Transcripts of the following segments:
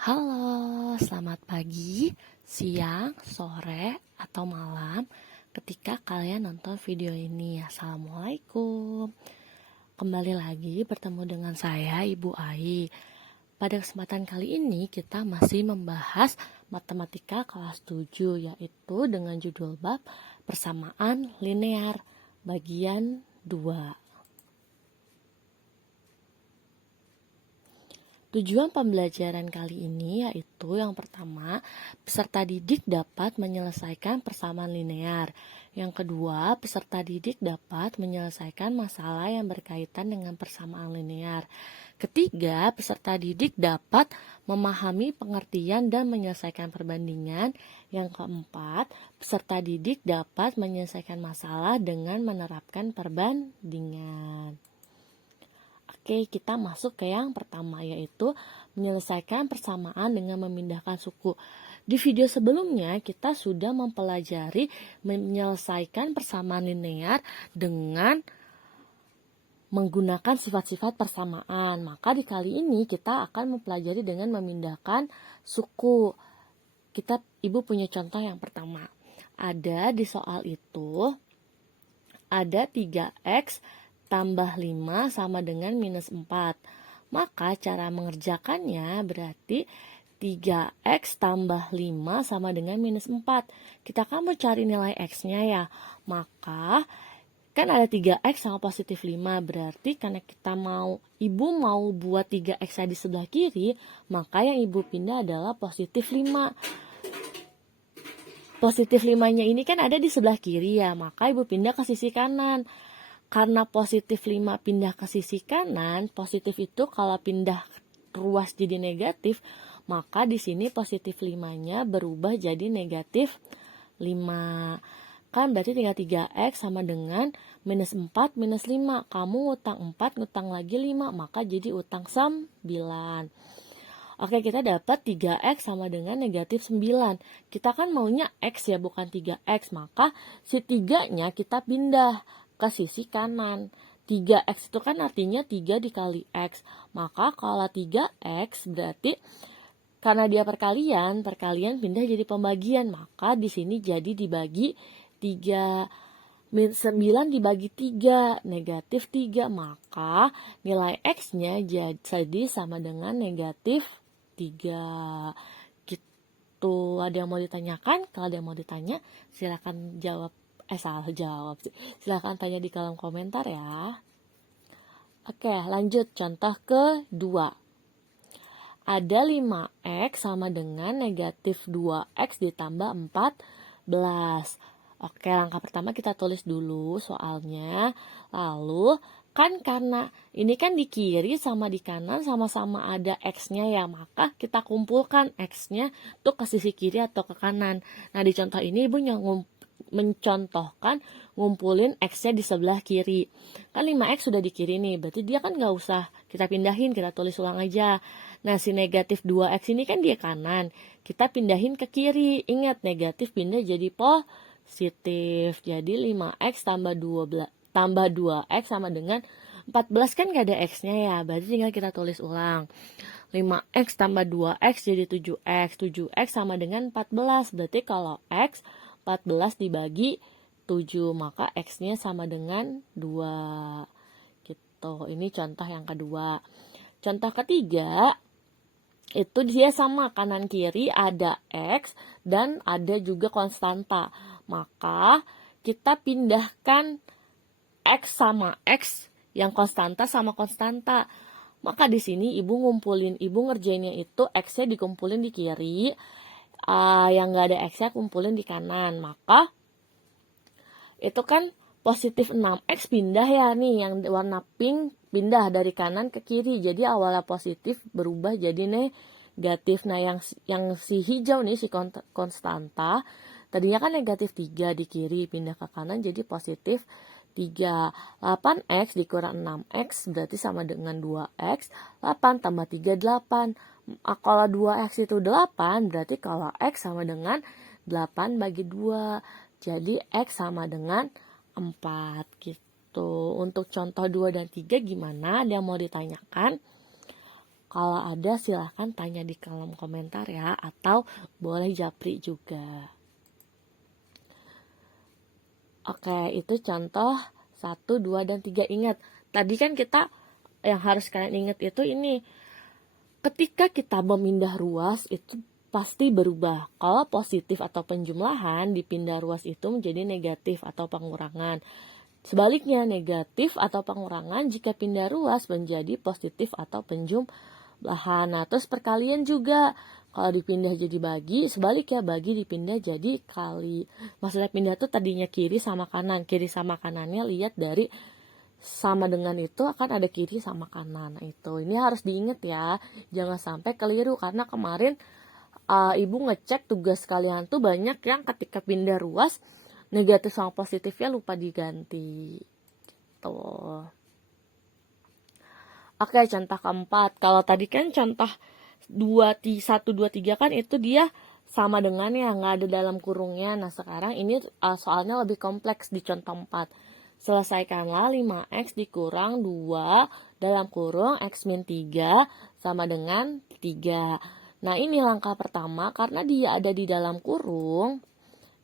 Halo, selamat pagi, siang, sore, atau malam ketika kalian nonton video ini. Assalamualaikum. Kembali lagi bertemu dengan saya, Ibu Ai. Pada kesempatan kali ini kita masih membahas matematika kelas 7, yaitu dengan judul bab persamaan linear bagian 2. Tujuan pembelajaran kali ini yaitu yang pertama, peserta didik dapat menyelesaikan persamaan linear. Yang kedua, peserta didik dapat menyelesaikan masalah yang berkaitan dengan persamaan linear. Ketiga, peserta didik dapat memahami pengertian dan menyelesaikan perbandingan. Yang keempat, peserta didik dapat menyelesaikan masalah dengan menerapkan perbandingan. Oke, kita masuk ke yang pertama, yaitu menyelesaikan persamaan dengan memindahkan suku. Di video sebelumnya, kita sudah mempelajari menyelesaikan persamaan linear dengan menggunakan sifat-sifat persamaan. Maka di kali ini kita akan mempelajari dengan memindahkan suku. Ibu punya contoh yang pertama. Ada di soal itu, ada 3x tambah 5 sama dengan minus 4. Maka cara mengerjakannya berarti 3x tambah 5 sama dengan minus 4. Kita kan mau cari nilai x-nya ya. Maka kan ada 3x sama positif 5. Berarti karena ibu mau buat 3x di sebelah kiri, maka yang ibu pindah adalah positif 5. Positif 5-nya ini kan ada di sebelah kiri ya, maka ibu pindah ke sisi kanan. Karena positif 5 pindah ke sisi kanan, positif itu kalau pindah ruas jadi negatif, maka di sini positif 5-nya berubah jadi negatif 5. Kan berarti tinggal 3x sama dengan minus 4 minus 5. Kamu ngutang 4, ngutang lagi 5, maka jadi utang 9. Oke, kita dapat 3x sama dengan negatif 9. Kita kan maunya x ya, bukan 3x. Maka si 3-nya kita pindah ke sisi kanan. 3x itu kan artinya 3 dikali x. Maka kalau 3x berarti karena dia perkalian pindah jadi pembagian. Maka di sini jadi dibagi 3. 9 dibagi 3, negatif 3. Maka nilai x-nya jadi sama dengan negatif 3. Gitu. Ada yang mau ditanyakan? Kalau ada yang mau ditanya, silakan jawab. Silahkan tanya di kolom komentar ya. Oke, lanjut contoh kedua. Ada 5x sama dengan negatif 2x ditambah 14. Oke, langkah pertama kita tulis dulu soalnya. Lalu, kan karena ini kan di kiri sama di kanan sama-sama ada x-nya ya, maka kita kumpulkan x-nya tuh ke sisi kiri atau ke kanan. Nah, di contoh ini ibu mencontohkan ngumpulin x-nya di sebelah kiri. Kan 5x sudah di kiri nih, berarti dia kan nggak usah kita pindahin, kita tulis ulang aja. Nah, si negatif 2x ini kan dia kanan, kita pindahin ke kiri. Ingat, negatif pindah jadi positif. Jadi 5x tambah 2x sama dengan 14, kan nggak ada x-nya ya, berarti tinggal kita tulis ulang. 5x tambah 2x jadi 7x. 7x sama dengan 14, berarti kalau x 14 dibagi 7, maka x-nya sama dengan 2. Gitu. Ini contoh yang kedua. Contoh ketiga, itu dia sama, kanan kiri ada x dan ada juga konstanta. Maka kita pindahkan x sama x, yang konstanta sama konstanta. Maka di sini ibu ngerjainnya itu x-nya dikumpulin di kiri, yang gak ada x-nya kumpulin di kanan. Maka itu kan positif 6x pindah ya nih, yang warna pink pindah dari kanan ke kiri. Jadi awalnya positif berubah jadi negatif. Nah, yang si hijau nih, si konstanta, tadinya kan negatif 3 di kiri, pindah ke kanan jadi positif 3. 8x dikurang 6x berarti sama dengan 2x. 8 tambah 3, 8. Kalau 2x itu 8, berarti kalau x sama dengan 8 bagi 2. Jadi x sama dengan 4 gitu. Untuk contoh 2 dan 3 gimana? Ada yang mau ditanyakan? Kalau ada silahkan tanya di kolom komentar ya, atau boleh japri juga. Oke, itu contoh 1, 2, dan 3. Ingat, tadi kan kita yang harus kalian ingat itu ini, ketika kita memindah ruas itu pasti berubah. Kalau positif atau penjumlahan, dipindah ruas itu menjadi negatif atau pengurangan. Sebaliknya, negatif atau pengurangan jika pindah ruas menjadi positif atau penjumlahan. Nah, terus perkalian juga. Kalau dipindah jadi bagi, sebaliknya bagi dipindah jadi kali. Maksudnya pindah tuh tadinya kiri sama kanan. Kiri sama kanannya lihat dari sama dengan itu akan ada kiri sama kanan. Nah, itu. Ini harus diingat ya. Jangan sampai keliru karena kemarin ibu ngecek tugas kalian tuh banyak yang ketika pindah ruas negatif sama positifnya lupa diganti. Tuh. Oke, contoh keempat. Kalau tadi kan contoh 1, 2, 3 kan itu dia sama dengan ya, nggak ada dalam kurungnya. Nah, sekarang ini soalnya lebih kompleks di contoh 4. Selesaikanlah 5x dikurang 2 dalam kurung x min 3 sama dengan 3. Nah, ini langkah pertama karena dia ada di dalam kurung.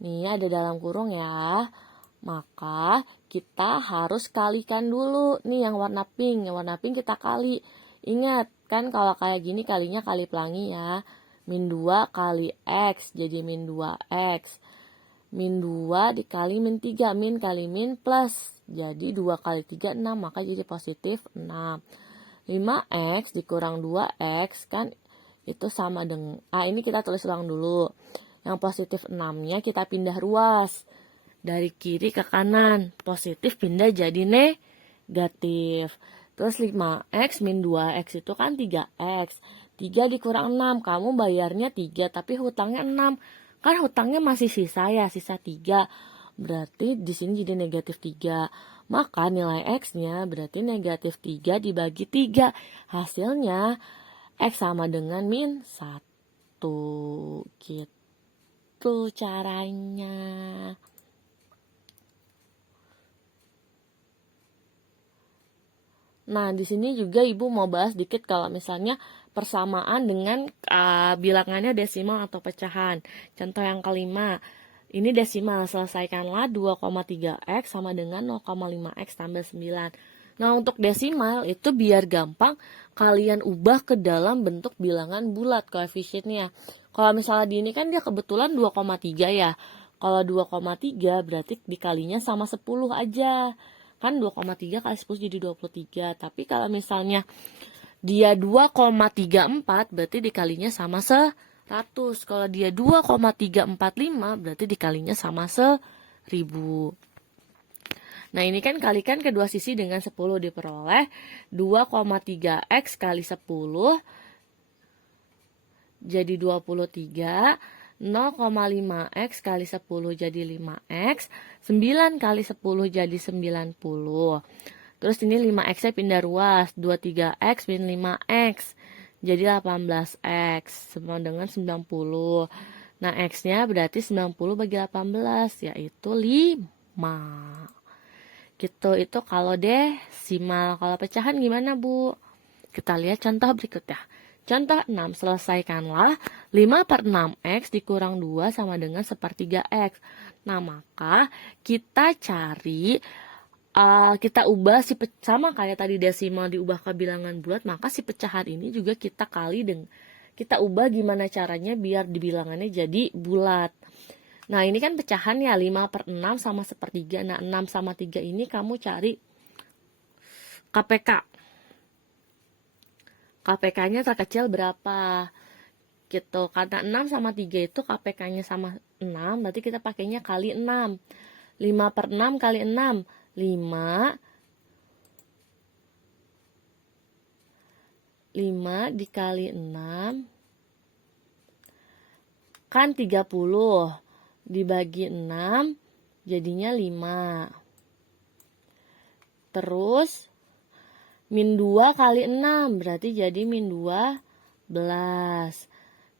Nih, ada dalam kurung ya. Maka kita harus kalikan dulu. Nih yang warna pink. Yang warna pink kita kali. Ingat, kan kalau kayak gini kalinya kali pelangi ya. Min 2 kali X. Jadi min 2X. Min 2 dikali min 3. Min kali min plus. Jadi 2 kali 3, 6. Maka jadi positif 6. 5X dikurang 2X kan itu sama dengan, ini kita tulis ulang dulu. Yang positif 6-nya kita pindah ruas. Dari kiri ke kanan. Positif pindah jadi negatif. Terus 5X min 2X itu kan 3X. 3 dikurang 6. Kamu bayarnya 3 tapi hutangnya 6. Kan hutangnya masih sisa ya. Sisa 3. Berarti di sini jadi negatif 3. Maka nilai X-nya berarti negatif 3 dibagi 3. Hasilnya X sama dengan min 1. Gitu caranya. Nah, di sini juga Ibu mau bahas dikit kalau misalnya persamaan dengan bilangannya desimal atau pecahan. Contoh yang kelima, ini desimal, selesaikanlah 2,3x sama dengan 0,5x tambah 9. Nah, untuk desimal itu biar gampang kalian ubah ke dalam bentuk bilangan bulat koefisiennya. Kalau misalnya di ini kan dia kebetulan 2,3 ya. Kalau 2,3 berarti dikalinya sama 10 aja. Kan 2,3 kali 10 jadi 23. Tapi kalau misalnya dia 2,34 berarti dikalinya sama 100. Kalau dia 2,345 berarti dikalinya sama 1000. Nah, ini kan kalikan kedua sisi dengan 10 diperoleh 2,3x kali 10 jadi 23. 0,5x kali 10 jadi 5x. 9 kali 10 jadi 90. Terus ini 5x-nya pindah ruas. 23x min 5x. Jadi 18x. Sama dengan 90. Nah, x-nya berarti 90 bagi 18. Yaitu 5. Gitu, itu kalau desimal. Kalau pecahan gimana, Bu? Kita lihat contoh berikutnya. Contoh 6, selesaikanlah 5 per 6x dikurang 2 sama dengan 1/3x. Nah, maka kita cari, kita ubah sama kayak tadi desimal diubah ke bilangan bulat, maka si pecahan ini juga kita kali dengan, kita ubah gimana caranya biar dibilangannya jadi bulat. Nah, ini kan pecahan ya, 5 per 6 sama 1/3. Nah, 6 sama 3 ini kamu cari KPK. KPK-nya terkecil berapa? Gitu. Karena 6 sama 3 itu KPK-nya sama 6, berarti kita pakainya kali 6. 5 per 6 kali 6. 5 dikali 6 kan 30. Dibagi 6 jadinya 5. Terus min 2 kali 6 berarti jadi min 12.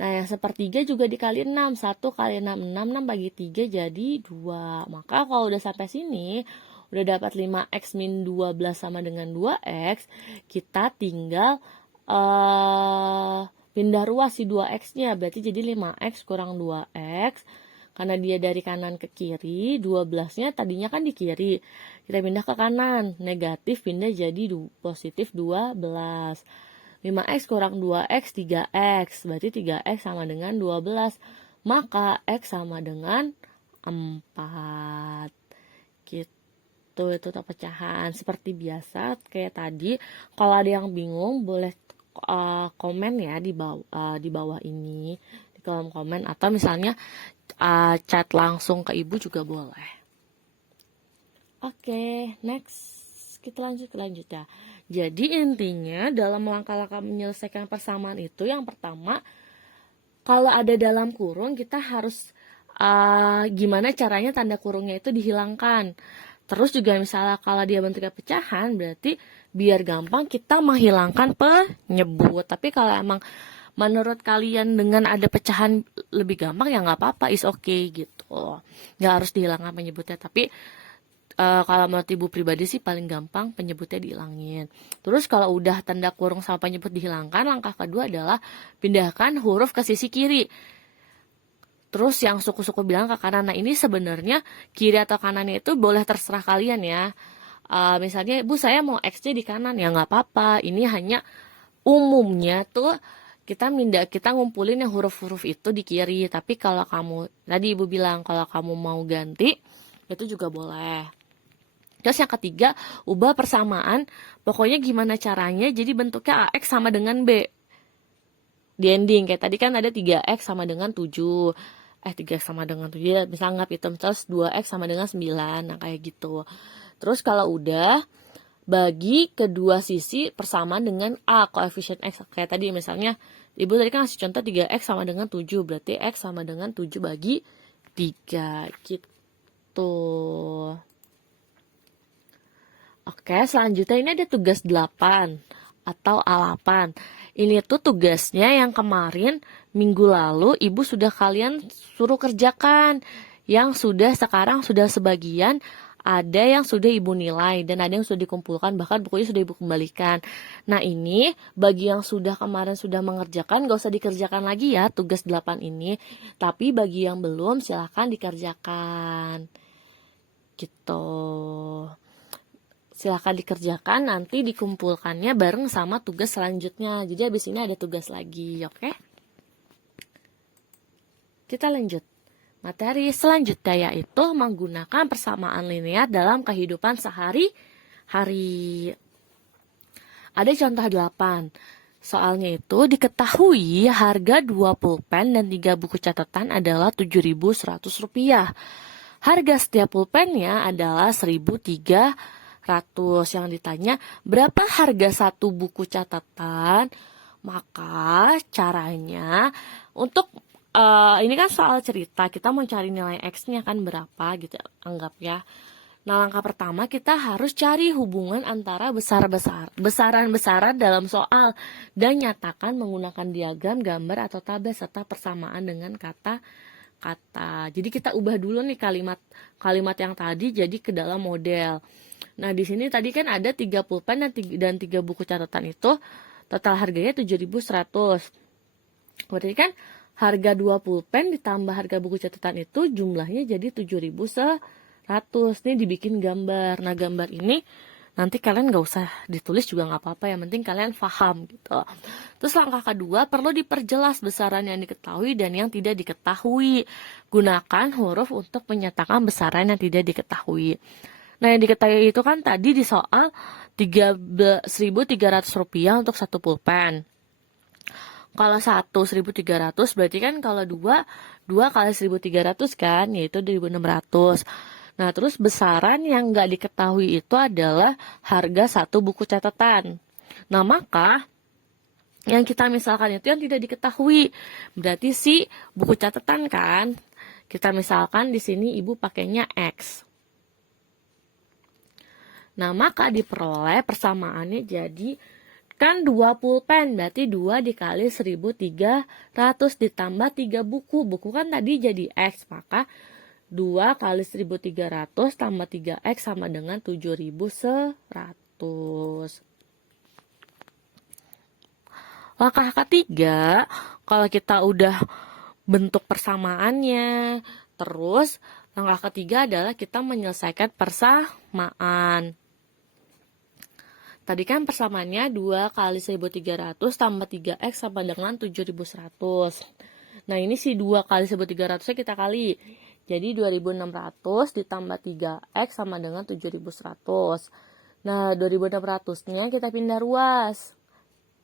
Nah, yang 1/3 juga dikali 6. 1 kali 6, 6 bagi 3 jadi 2. Maka kalau udah sampai sini, udah dapat 5x min 12 sama dengan 2x, kita tinggal pindah ruas si 2x-nya, berarti jadi 5x kurang 2x. Karena dia dari kanan ke kiri, 12-nya tadinya kan di kiri. Kita pindah ke kanan, negatif pindah jadi positif 12. 5x kurang 2x, 3x. Berarti 3x sama dengan 12. Maka x sama dengan 4. Gitu. Itu pecahan. Seperti biasa, kayak tadi. Kalau ada yang bingung, boleh komen ya di bawah ini. Di kolom komen. Atau misalnya chat langsung ke ibu juga boleh. Oke, next. Kita lanjut ya. Jadi intinya dalam langkah-langkah menyelesaikan persamaan itu, yang pertama, kalau ada dalam kurung kita harus gimana caranya tanda kurungnya itu dihilangkan. Terus juga misalnya kalau dia bentuknya pecahan, berarti biar gampang kita menghilangkan penyebut. Tapi kalau emang menurut kalian dengan ada pecahan lebih gampang, ya nggak apa-apa, is okay gitu. Nggak harus dihilangkan penyebutnya. Tapi kalau menurut ibu pribadi sih paling gampang penyebutnya dihilangin. Terus kalau udah tanda kurung sama penyebut dihilangkan, langkah kedua adalah pindahkan huruf ke sisi kiri. Terus yang suku-suku bilang ke kanan. Nah ini sebenarnya kiri atau kanannya itu boleh terserah kalian ya. Misalnya Bu saya mau X-nya di kanan, ya nggak apa-apa. Ini hanya umumnya tuh kita ngumpulin yang huruf-huruf itu di kiri. Tapi kalau kamu, tadi ibu bilang kalau kamu mau ganti, itu juga boleh. Terus yang ketiga, ubah persamaan. Pokoknya gimana caranya jadi bentuknya AX sama dengan B. Di ending, kayak tadi kan ada 3x sama dengan 7. 3x sama dengan 7, bisa anggap itu. Terus 2x sama dengan 9, nah kayak gitu. Terus kalau udah, bagi kedua sisi persamaan dengan A, koefisien X. Kayak tadi misalnya, ibu tadi kan ngasih contoh 3x sama dengan 7, berarti X sama dengan 7 bagi 3, gitu. Oke, selanjutnya ini ada tugas 8 atau A8. Ini tuh tugasnya yang kemarin minggu lalu ibu sudah kalian suruh kerjakan. Yang sekarang sudah sebagian, ada yang sudah ibu nilai dan ada yang sudah dikumpulkan, bahkan bukunya sudah ibu kembalikan. Nah ini bagi yang kemarin sudah mengerjakan, gak usah dikerjakan lagi ya tugas 8 ini. Tapi bagi yang belum silahkan dikerjakan. Gitu. Silahkan dikerjakan, nanti dikumpulkannya bareng sama tugas selanjutnya. Jadi habis ini ada tugas lagi, oke? Kita lanjut. Materi selanjutnya yaitu menggunakan persamaan linear dalam kehidupan sehari-hari. Ada contoh 8. Soalnya itu diketahui harga 2 pulpen dan 3 buku catatan adalah Rp7.100. Harga setiap pulpennya adalah Rp1.300. Yang ditanya, berapa harga satu buku catatan? Maka caranya untuk ini kan soal cerita, kita mau cari nilai X-nya kan berapa gitu, anggap ya. Nah, langkah pertama kita harus cari hubungan antara besaran-besaran dalam soal dan nyatakan menggunakan diagram, gambar atau tabel serta persamaan dengan kata-kata. Jadi kita ubah dulu nih kalimat yang tadi jadi ke dalam model. Nah, di sini tadi kan ada 3 pulpen dan 3 buku catatan itu total harganya 7.100. Berarti kan harga 2 pulpen ditambah harga buku catatan itu jumlahnya jadi 7.100. Ini dibikin gambar. Nah, gambar ini nanti kalian gak usah ditulis juga gak apa-apa, yang penting kalian paham gitu. Terus langkah kedua, perlu diperjelas besaran yang diketahui dan yang tidak diketahui. Gunakan huruf untuk menyatakan besaran yang tidak diketahui. Nah, yang diketahui itu kan tadi di soal Rp1.300 untuk satu pulpen. Kalau 1.300 berarti kan kalau 2 kali 1.300 kan, yaitu 2.600. Nah, terus besaran yang nggak diketahui itu adalah harga satu buku catatan. Nah, maka yang kita misalkan itu yang tidak diketahui. Berarti si buku catatan kan. Kita misalkan di sini ibu pakainya X. Nah, maka diperoleh persamaannya jadi kan 2 pulpen, berarti 2 dikali 1.300 ditambah 3 buku. Buku kan tadi jadi X, maka 2 kali 1.300 tambah 3X sama dengan 7.100. Langkah ketiga, kalau kita udah bentuk persamaannya, terus langkah ketiga adalah kita menyelesaikan persamaan. Tadi kan persamaannya 2 kali 1300 tambah 3x sama dengan 7100. Nah ini si 2 kali 1300 nya kita kali. Jadi 2600 ditambah 3x sama dengan 7100. Nah 2600 nya kita pindah ruas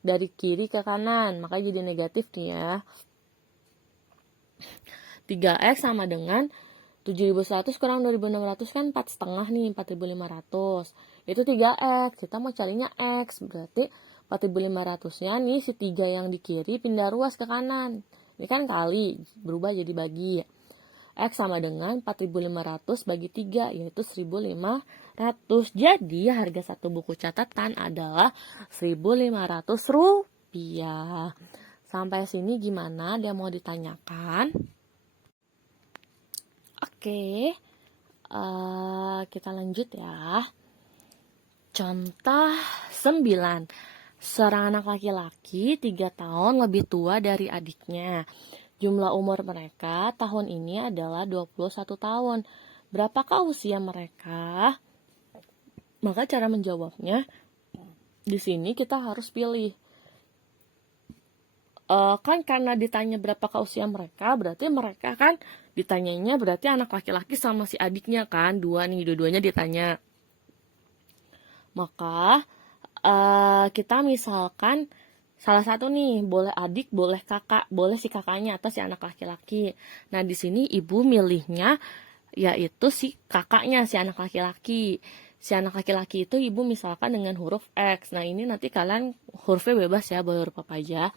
dari kiri ke kanan, maka jadi negatif nih ya. 3x sama dengan 7100 kurang 2600 kan 4,5 nih, 4500. Itu 3x, kita mau carinya x, berarti 4500 nya nih si 3 yang di kiri pindah ruas ke kanan. Ini kan kali, berubah jadi bagi. X sama dengan 4500 bagi 3, yaitu 1500. Jadi harga satu buku catatan adalah 1500 rupiah. Sampai sini gimana? Dia mau ditanyakan? Oke, kita lanjut ya. Contoh 9. Seorang anak laki-laki 3 tahun lebih tua dari adiknya. Jumlah umur mereka tahun ini adalah 21 tahun. Berapakah usia mereka? Maka cara menjawabnya, di sini kita harus pilih. Kan karena ditanya berapakah usia mereka, berarti mereka kan ditanyanya berarti anak laki-laki sama si adiknya kan, dua-duanya ditanya. Maka kita misalkan salah satu nih, boleh adik, boleh kakak, boleh si kakaknya atau si anak laki-laki. Nah di sini ibu milihnya yaitu si kakaknya, si anak laki-laki. Si anak laki-laki itu ibu misalkan dengan huruf X. Nah ini nanti kalian hurufnya bebas ya, boleh huruf apa aja.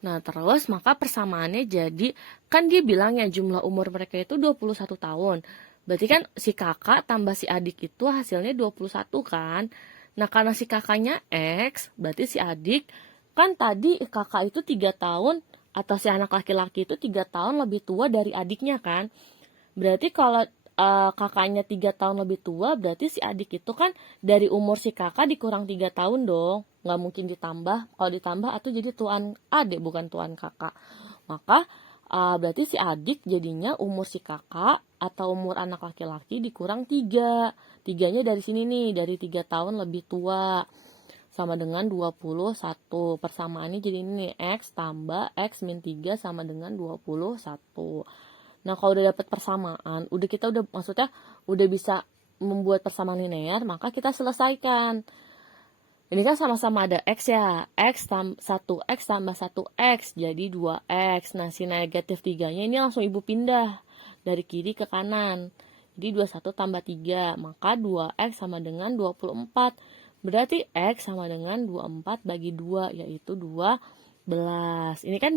Nah terus maka persamaannya jadi, kan dia bilang ya jumlah umur mereka itu 21 tahun. Berarti kan si kakak tambah si adik itu hasilnya 21 kan. Nah karena si kakaknya X, berarti si adik, kan tadi kakak itu 3 tahun, atau si anak laki-laki itu 3 tahun lebih tua dari adiknya kan. Berarti kalau kakaknya 3 tahun lebih tua, berarti si adik itu kan dari umur si kakak dikurang 3 tahun dong. Nggak mungkin ditambah. Kalau ditambah atau jadi tuan adik bukan tuan kakak. Maka berarti si adik jadinya umur si kakak atau umur anak laki-laki dikurang 3. 3-nya dari sini nih, dari 3 tahun lebih tua. Sama dengan 21. Persamaannya jadi ini nih, X tambah X min 3 sama dengan 21. Nah kalau udah dapat persamaan, kita maksudnya udah bisa membuat persamaan linear, maka kita selesaikan. Ini kan sama-sama ada X ya, X 1X tambah 1X, jadi 2X. Nah si negatif 3-nya ini langsung ibu pindah dari kiri ke kanan. Jadi 21 tambah 3, maka 2X sama dengan 24. Berarti X sama dengan 24 bagi 2, yaitu 12. Ini kan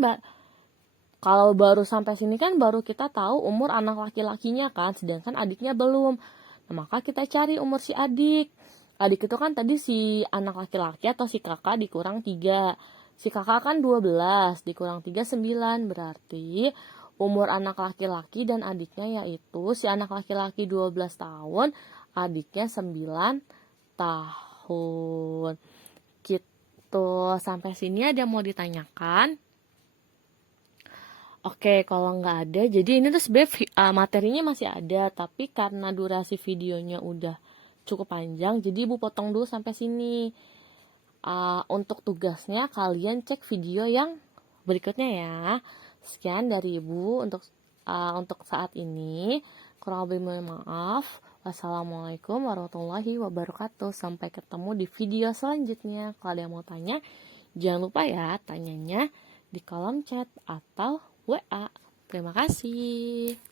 kalau baru sampai sini kan baru kita tahu umur anak laki-lakinya kan, sedangkan adiknya belum. Nah, maka kita cari umur si adik. Adik itu kan tadi si anak laki-laki atau si kakak dikurang 3. Si kakak kan 12, dikurang 3, 9. Berarti umur anak laki-laki dan adiknya yaitu si anak laki-laki 12 tahun, adiknya 9 tahun. Gitu. Sampai sini ada mau ditanyakan? Oke, kalau nggak ada, jadi ini tuh sebenarnya materinya masih ada, tapi karena durasi videonya udah cukup panjang, jadi ibu potong dulu sampai sini. Untuk tugasnya kalian cek video yang berikutnya ya. Sekian dari ibu untuk saat ini. Kurang lebih mohon maaf. Wassalamualaikum warahmatullahi wabarakatuh. Sampai ketemu di video selanjutnya. Kalau ada yang mau tanya, jangan lupa ya tanyanya di kolom chat atau WA. Terima kasih.